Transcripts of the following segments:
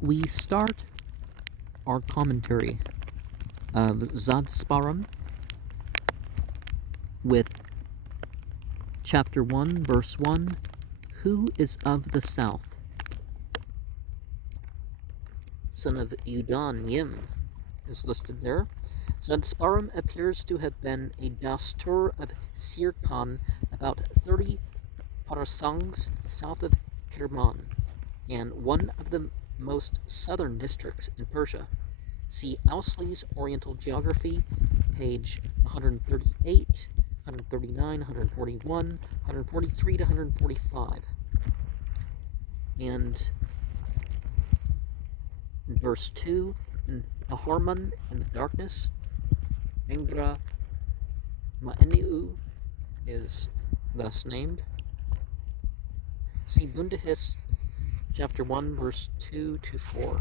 we start our commentary of Zad Sparam with chapter 1, verse 1, Who is of the south? Son of Udan Yim is listed there. Zad Sparam appears to have been a dastur of Sir Khan about 30 parasangs south of Kirman, and one of the most southern districts in Persia. See Ousley's Oriental Geography, page 138, 139, 141, 143 to 145. And in verse 2, in Aharman in the darkness, Engra Ma'eniu is thus named. See Bundahis, chapter 1, verse 2 to 4.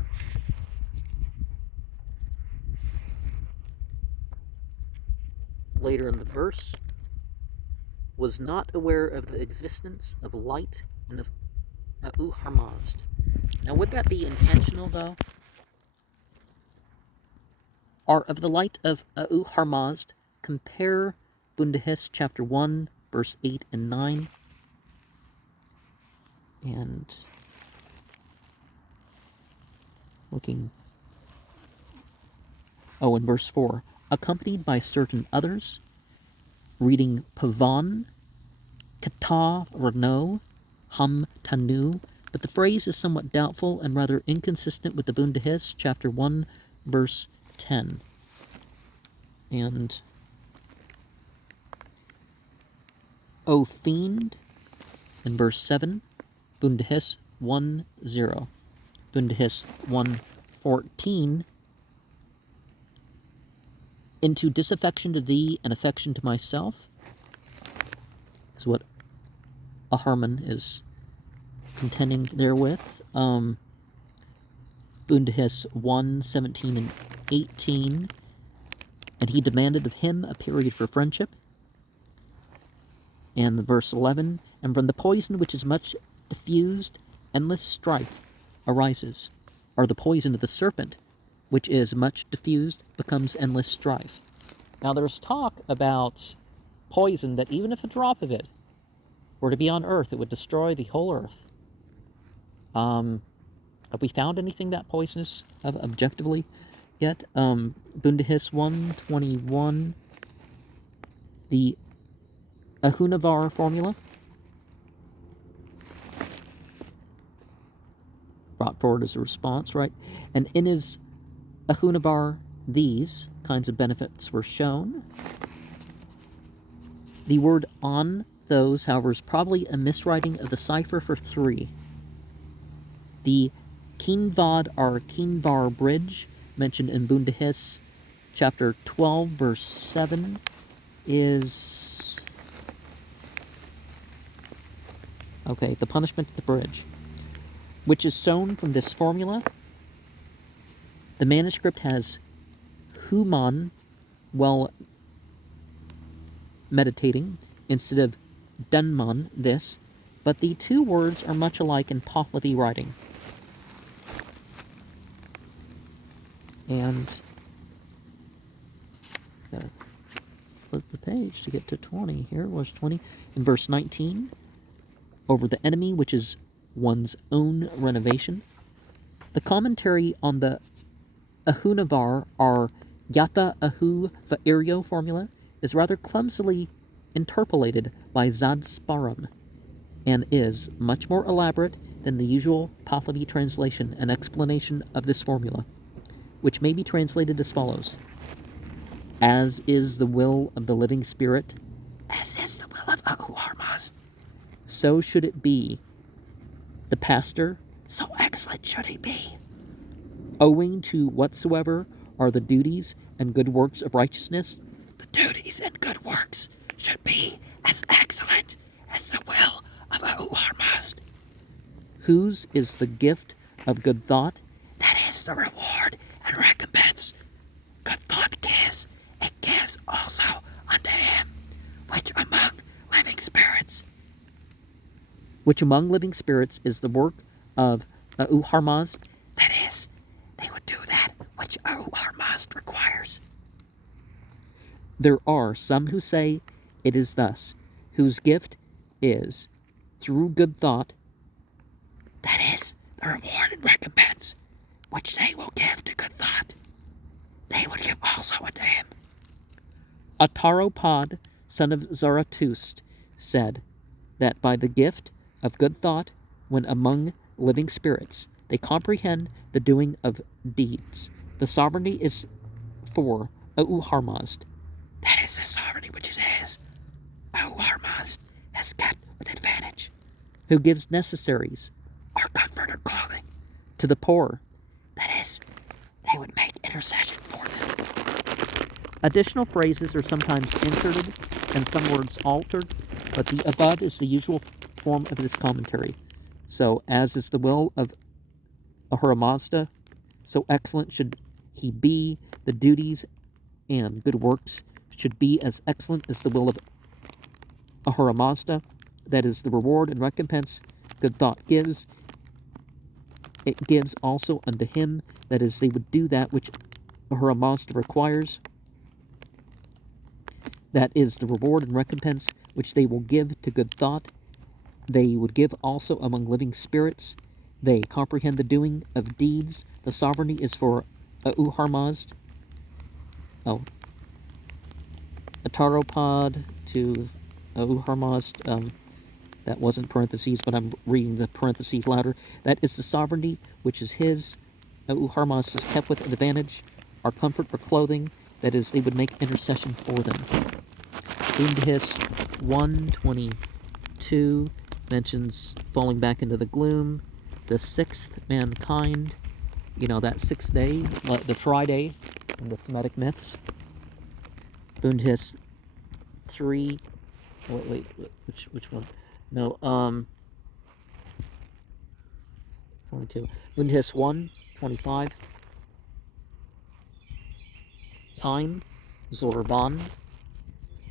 Later in the verse, was not aware of the existence of light and of Harmazd. Now, would that be intentional, though? Or of the light of Harmazd, compare Bundahis chapter 1, verse 8 and 9. And looking... Oh, in verse 4. Accompanied by certain others, reading Pavan, Kata Renault, Ham Tanu, but the phrase is somewhat doubtful and rather inconsistent with the Bundahis, chapter 1, verse 10. And O Fiend, in verse 7, Bundahis 1:0. Bundahis 1:14, into disaffection to thee and affection to myself, is what Aharman is contending therewith. Bundahis 1:17 and 18, and he demanded of him a period for friendship. And verse 11, and from the poison which is much diffused, endless strife arises, or the poison of the serpent, which is much diffused, becomes endless strife. Now there's talk about poison that even if a drop of it were to be on Earth, it would destroy the whole Earth. Have we found anything that poisonous objectively yet? Bundahis 1:21, the Ahunavar formula, brought forward as a response, right? And in his Ahunavar, these kinds of benefits were shown. The word on those, however, is probably a miswriting of the cipher for 3. The Kinvad or Kinvar bridge, mentioned in Bundahis, chapter 12, verse 7, is... okay, the punishment of the bridge, which is shown from this formula. The manuscript has Human while meditating instead of Dunman, this, but the two words are much alike in Pahlavi writing. And flip the page to get to 20. Here it was 20. In verse 19, over the enemy, which is one's own renovation. The commentary on the Ahunavar, or Yata Ahu Vairyo formula, is rather clumsily interpolated by Zad Sparam, and is much more elaborate than the usual Pahlavi translation and explanation of this formula, which may be translated as follows. As is the will of the living spirit, as is the will of Ahu Harmazd, so should it be. The pastor, so excellent should he be. Owing to whatsoever are the duties and good works of righteousness, the duties and good works should be as excellent as the will of Ahu Harmazd. Whose is the gift of good thought? That is the reward and recompense. Good thought gives, it gives also unto him, which among living spirits is the work of Harmazd, that is There are some who say it is thus, whose gift is, through good thought, that is, the reward and recompense, which they will give to good thought, they would give also unto him. Ataropod, son of Zarathustra, said that by the gift of good thought, when among living spirits, they comprehend the doing of deeds. The sovereignty is for Ahura-Mazda. That is the sovereignty which is his. Ahura-Mazda has kept with advantage, who gives necessaries, or comfort or clothing, to the poor. That is, they would make intercession for them. Additional phrases are sometimes inserted and some words altered, but the above is the usual form of this commentary. So, as is the will of Ahura-Mazda, so excellent should he be, the duties and good works should be as excellent as the will of Ahura-Mazda, that is, the reward and recompense good thought gives. It gives also unto him, that is, they would do that which Ahura-Mazda requires. That is the reward and recompense which they will give to good thought. They would give also among living spirits. They comprehend the doing of deeds. The sovereignty is for Ahura-Mazda. Ataropod to Ahura-Mazda. That wasn't parentheses, but I'm reading the parentheses louder. That is the sovereignty which is his. Ahura-Mazda is kept with advantage. Our comfort for clothing. That is, they would make intercession for them. Bundahis 1:22 mentions falling back into the gloom. The sixth mankind, that sixth day, the Friday in the Semitic myths. Bundahis 3, which one? No, 22. Bundahis 1:25. Time, Zorban.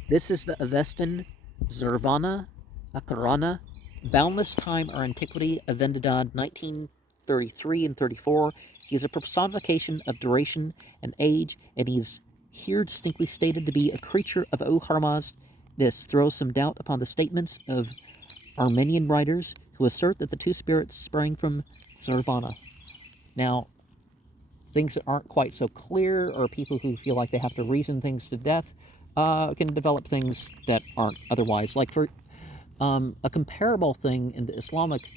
This is the Avestan, Zervana, Akarana, Boundless Time or Antiquity, Avendadad, 1933 and 34. He is a personification of duration and age, and he is here distinctly stated to be a creature of Ahura-Mazda. This throws some doubt upon the statements of Armenian writers who assert that the two spirits sprang from Zervana. Now, things that aren't quite so clear, or people who feel like they have to reason things to death, can develop things that aren't otherwise. Like for a comparable thing in the Islamic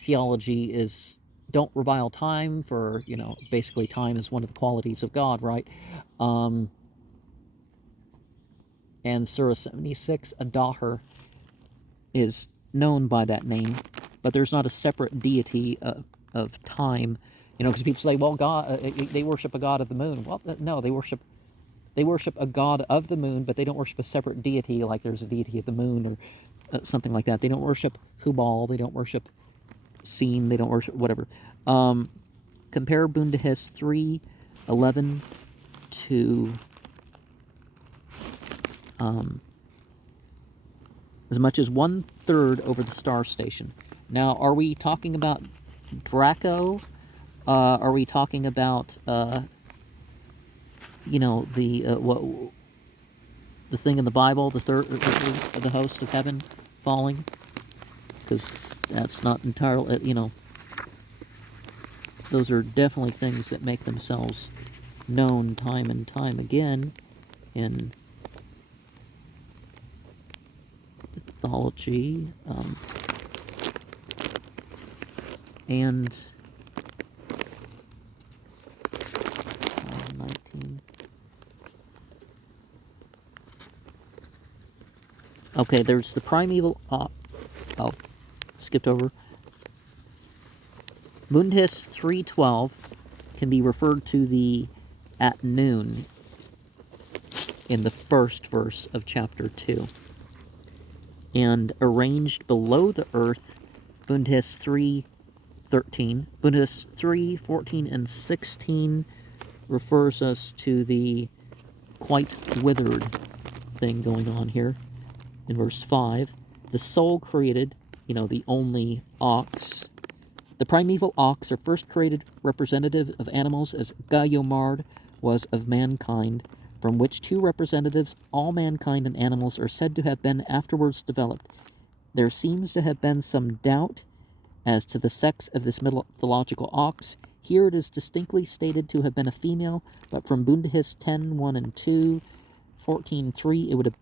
theology is don't revile time, for, basically time is one of the qualities of God, right? And Surah 76, Adahar, is known by that name, but there's not a separate deity of time. Because people say, well, God, they worship a god of the moon. Well, no, they worship a god of the moon, but they don't worship a separate deity, like there's a deity of the moon or something like that. They don't worship Hubal, they don't worship Sin, they don't worship whatever. Compare Bundahis 3:11 to as much as 1/3 over the star station. Now, are we talking about Draco? Are we talking about the thing in the Bible, the third of the host of heaven falling? Because that's not entirely, those are definitely things that make themselves known time and time again in mythology, and 19. Okay, there's the primeval. Skipped over. Bundahis 3:12 can be referred to the at noon in the first verse of chapter 2. And arranged below the earth, Bundahis 3:13. Bundahis 3:14 and 16 refers us to the quite withered thing going on here. In verse 5, the soul created, the only ox. The primeval ox, or first created representative of animals, as Gayomard was of mankind. from which two representatives, all mankind and animals, are said to have been afterwards developed. There seems to have been some doubt as to the sex of this mythological ox. Here it is distinctly stated to have been a female, but from Bundahis 10:1 and 2, 14:3, it would have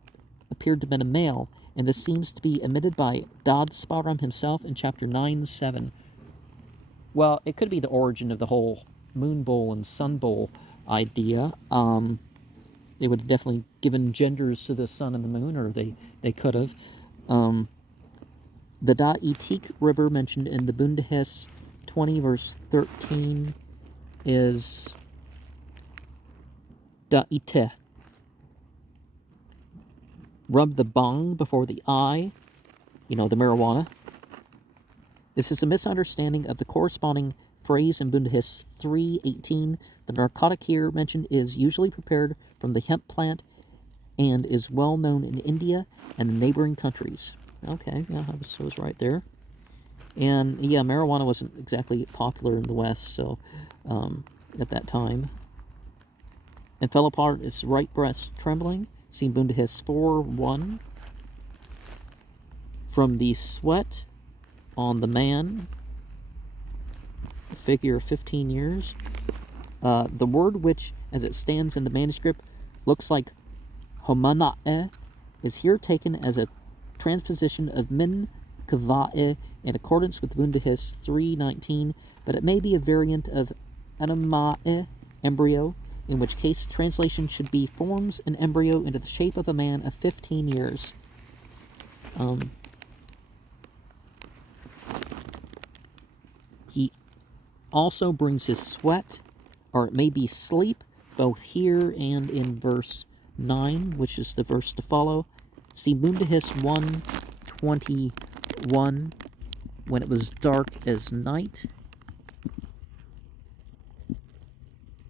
appeared to have been a male, and this seems to be admitted by Zad Sparam himself in chapter 9:7. Well, it could be the origin of the whole moon bowl and sun bowl idea. They would have definitely given genders to the sun and the moon, or they could have. The Da'itik river mentioned in the Bundahis 20 verse 13 is Da'ite. Rub the bang before the eye, the marijuana. This is a misunderstanding of the corresponding phrase in Bundahis 3:18. The narcotic here mentioned is usually prepared from the hemp plant and is well known in India and the neighboring countries. Okay, yeah, I was right there. And yeah, marijuana wasn't exactly popular in the West, so at that time. And fell apart its right breast trembling. Seen Bundahis 4:1. From the sweat on the man, a figure of 15 years. The word which, as it stands in the manuscript, looks like homana'e, is here taken as a transposition of min kava'e in accordance with Bundahis 3:19, but it may be a variant of anima'e, embryo, in which case translation should be forms an embryo into the shape of a man of 15 years. He also brings his sweat, or it may be sleep, both here and in verse 9, which is the verse to follow. See Bundahis 1:21, when it was dark as night.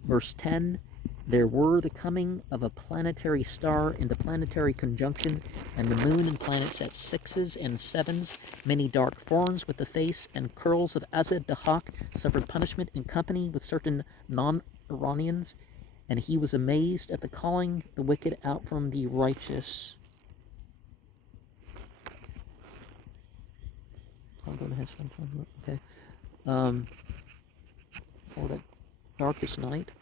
Verse 10, there were the coming of a planetary star into planetary conjunction, and the moon and planets at 6s and 7s. Many dark forms with the face and curls of Azad the hawk suffered punishment in company with certain non-Iranians, and he was amazed at the calling the wicked out from the righteous. I'll go to one. Okay. For the darkest night.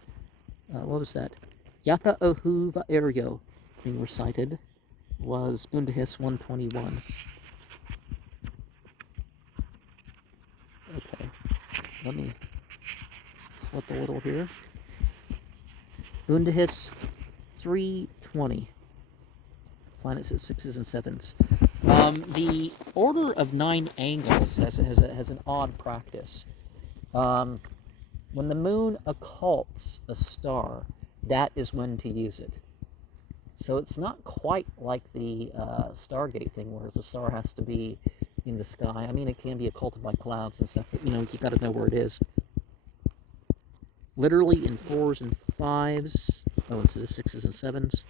What was that? Yapa Ohu Va'erio being recited was Bundahis 1:21. Okay. Let me flip a little here. Bundahis 3:20. Planets at 6s and 7s. The order of 9 angles has an odd practice. When the moon occults a star, that is when to use it. So it's not quite like the Stargate thing, where the star has to be in the sky. I mean, it can be occulted by clouds and stuff, but you got to know where it is. Literally in 4s and 5s. Oh, instead of 6s and 7s.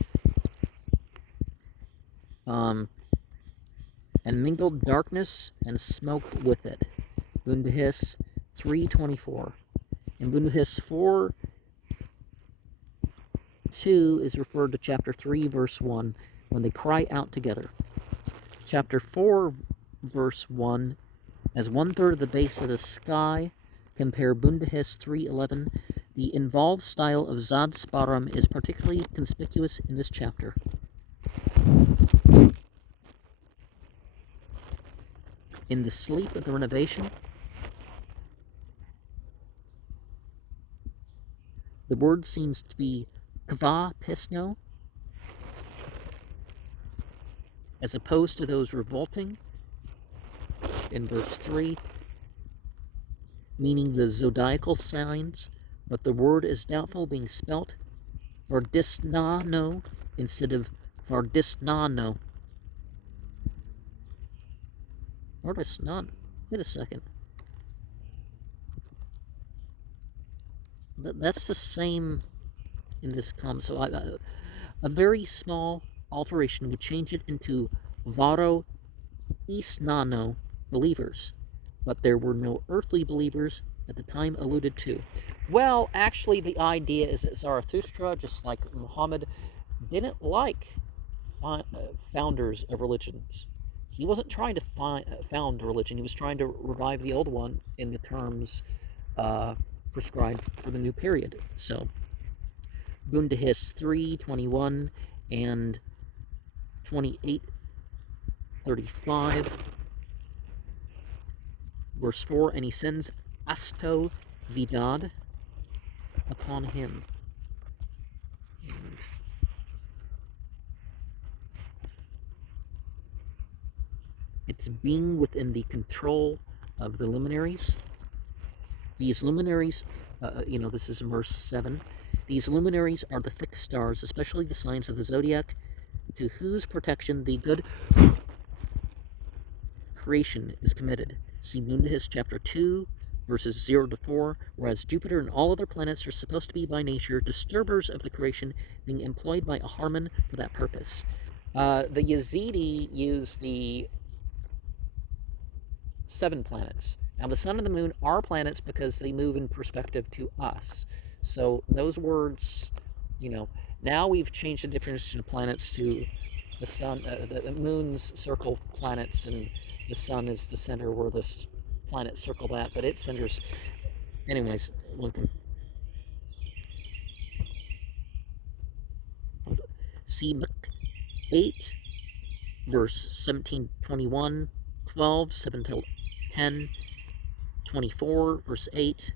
And mingled darkness and smoke with it. Bundahis 3:24. In Bundahis 4:2 is referred to chapter 3, verse 1, when they cry out together. Chapter 4, verse 1, as 1/3 of the base of the sky. Compare Bundahis 3:11. The involved style of Zad Sparam is particularly conspicuous in this chapter. In the sleep of the renovation, the word seems to be kva pisno, as opposed to those revolting in verse 3, meaning the zodiacal signs, but the word is doubtful, being spelt vardisnano instead of vardisnano. Vardisnano. Wait a second. That's the same in this comment. So a very small alteration would change it into Varo Isnano, believers. But there were no earthly believers at the time alluded to. Well, actually, the idea is that Zarathustra, just like Muhammad, didn't like founders of religions. He wasn't trying to found a religion. He was trying to revive the old one in the terms prescribed for the new period. So, Bundahis 3:21 and 28:35. Verse 4, and he sends Asto Vidad upon him. And it's being within the control of the luminaries. These luminaries, this is in verse 7. These luminaries are the fixed stars, especially the signs of the zodiac, to whose protection the good creation is committed. See Bundahis chapter 2, verses 0 to 4, whereas Jupiter and all other planets are supposed to be by nature disturbers of the creation, being employed by Aharman for that purpose. The Yazidi use the 7 planets. Now, the sun and the moon are planets because they move in perspective to us. So those words, now we've changed the definition of planets to the sun, the moon's circle planets, and the sun is the center where the planets circle that, but it centers. Anyways, Lincoln. See 8, verse 17, 21, 12, 7 till 10, 24, verse 8,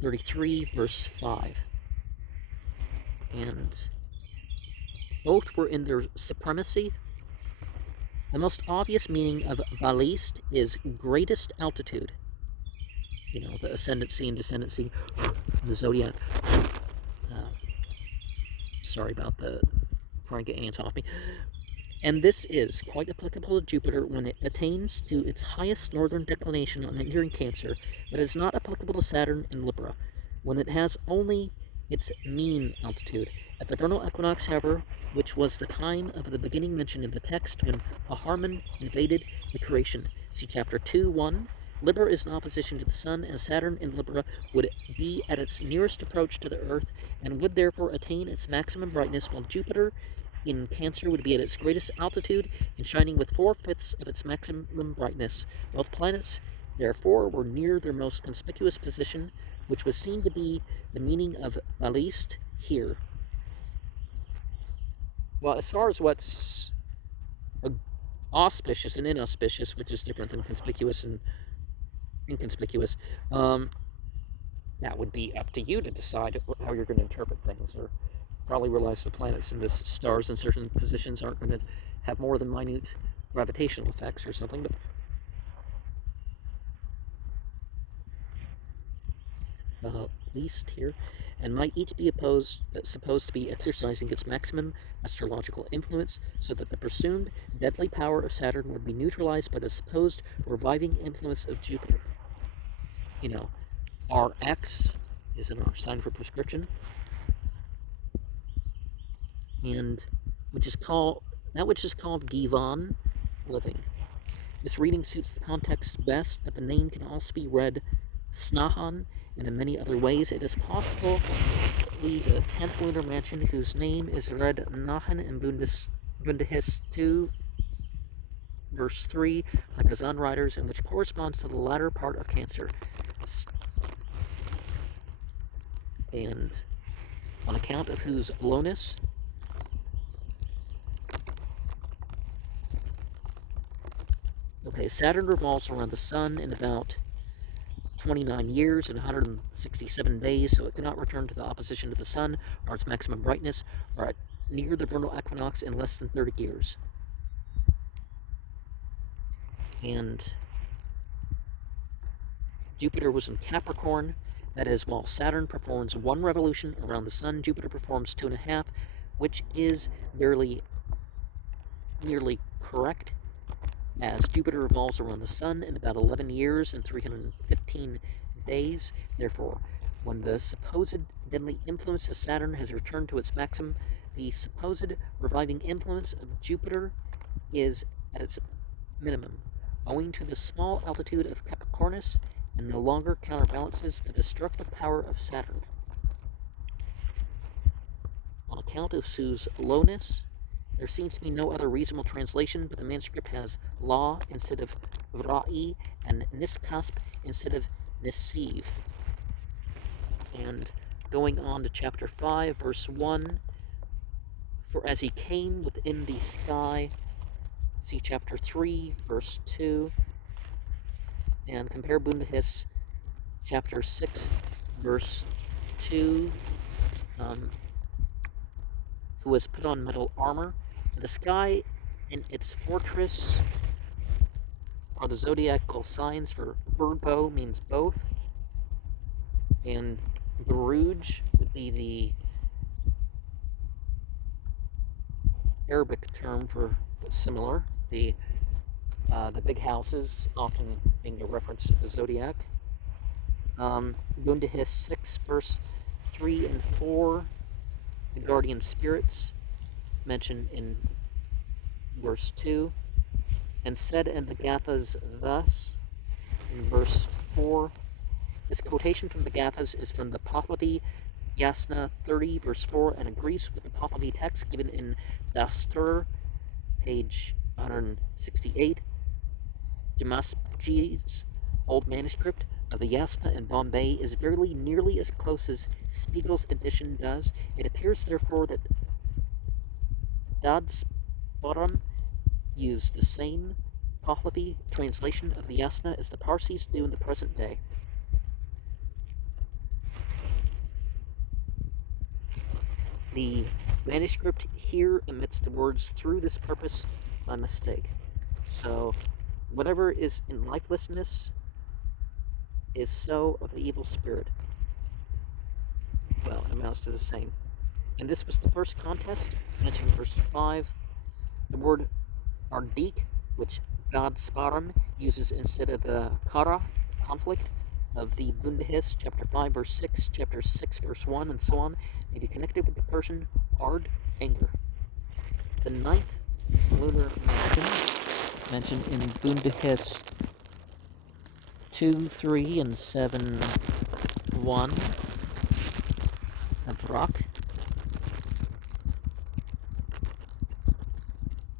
33, verse 5. And both were in their supremacy. The most obvious meaning of balist is greatest altitude. The ascendancy and descendancy, the zodiac. Sorry about trying to get ants off me. And this is quite applicable to Jupiter when it attains to its highest northern declination on entering Cancer, but is not applicable to Saturn in Libra, when it has only its mean altitude. At the vernal equinox, however, which was the time of the beginning mentioned in the text when Aharman invaded the creation, see chapter 2:1, Libra is in opposition to the Sun, and Saturn in Libra would be at its nearest approach to the Earth, and would therefore attain its maximum brightness, while Jupiter in Cancer would be at its greatest altitude and shining with 4/5 of its maximum brightness. Both planets, therefore, were near their most conspicuous position, which was seen to be the meaning of balist here. Well, as far as what's auspicious and inauspicious, which is different than conspicuous and inconspicuous, that would be up to you to decide how you're going to interpret things, or probably realize the planets and the stars in certain positions aren't going to have more than minute gravitational effects or something, but least here, and might each be supposed to be exercising its maximum astrological influence, so that the presumed deadly power of Saturn would be neutralized by the supposed reviving influence of Jupiter. Our X is in our sign for prescription, and which is called Givan, living. This reading suits the context best, but the name can also be read Snahan, and in many other ways. It is possible the 10th lunar mansion, whose name is read Nahan in Bundahis 2, verse 3, like the Zan Riders, and which corresponds to the latter part of Cancer. And on account of whose lowness, Saturn revolves around the Sun in about 29 years and 167 days, so it cannot return to the opposition to the Sun or its maximum brightness, or at near the vernal equinox in less than 30 years. And Jupiter was in Capricorn. That is, while Saturn performs 1 revolution around the Sun, Jupiter performs 2.5, which is nearly correct, as Jupiter revolves around the Sun in about 11 years and 315 days. Therefore, when the supposed deadly influence of Saturn has returned to its maximum, the supposed reviving influence of Jupiter is at its minimum, owing to the small altitude of Capricornus, and no longer counterbalances the destructive power of Saturn. On account of Su's lowness. There seems to be no other reasonable translation, but the manuscript has law instead of vra'i and niskasp instead of nisiv. And going on to chapter 5, verse 1, for as he came within the sky, see chapter 3, verse 2, and compare Bundahis, chapter 6, verse 2, who was put on metal armor. The sky and its fortress are the zodiacal signs, for Virgo means both, and Buruj would be the Arabic term for similar, the big houses, often being a reference to the zodiac. Bundahis 6, verse 3 and 4, the guardian spirits, mentioned in verse 2, and said in the Gathas thus, in verse 4. This quotation from the Gathas is from the Pahlavi Yasna 30, verse 4, and agrees with the Pahlavi text given in Dastur, page 168. Damaskji's old manuscript of the Yasna in Bombay is very nearly as close as Spiegel's edition does. It appears, therefore, that Zad Sparam used the same Pahlavi translation of the Yasna as the Parsis do in the present day. The manuscript here omits the words "through this purpose" by mistake. So, whatever is in lifelessness is so of the evil spirit. Well, it amounts to the same. And this was the first contest, mentioned in verse 5. The word ardik, which Zad Sparam uses instead of the kara, conflict, of the Bundahis, chapter 5, verse 6, chapter 6, verse 1, and so on, may be connected with the Persian ard, anger. The ninth lunar mentioned in Bundahis 2, 3, and 7, 1 of Rock,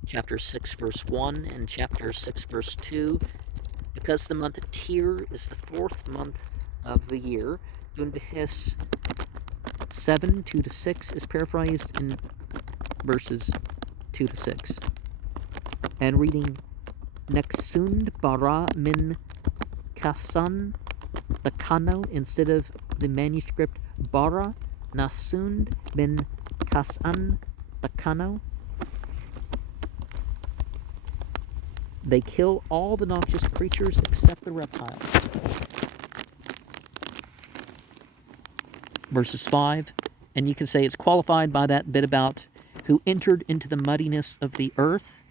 chapter 6, verse 1, and chapter 6, verse 2. Because the month Tir is the fourth month of the year, Bundahis 7, 2 to 6 is paraphrased in verses 2 to 6. And reading Nexund bara min kasan lakano instead of the manuscript bara nasund min kasan lakano. They kill all the noxious creatures except the reptiles. Verses 5, and you can say it's qualified by that bit about who entered into the muddiness of the earth,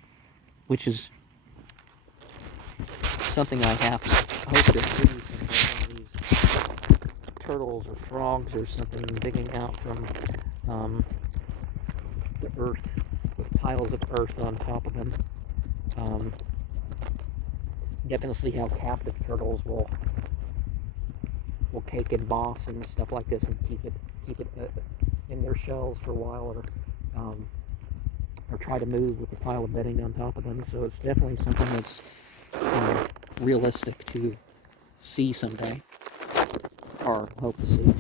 which is something I have to hope to see some of these turtles or frogs or something digging out from the earth with piles of earth on top of them. Definitely see how captive turtles will cake and moss and stuff like this and keep it in their shells for a while, or try to move with a pile of bedding on top of them. So it's definitely something that's realistic to see someday, or hope to see.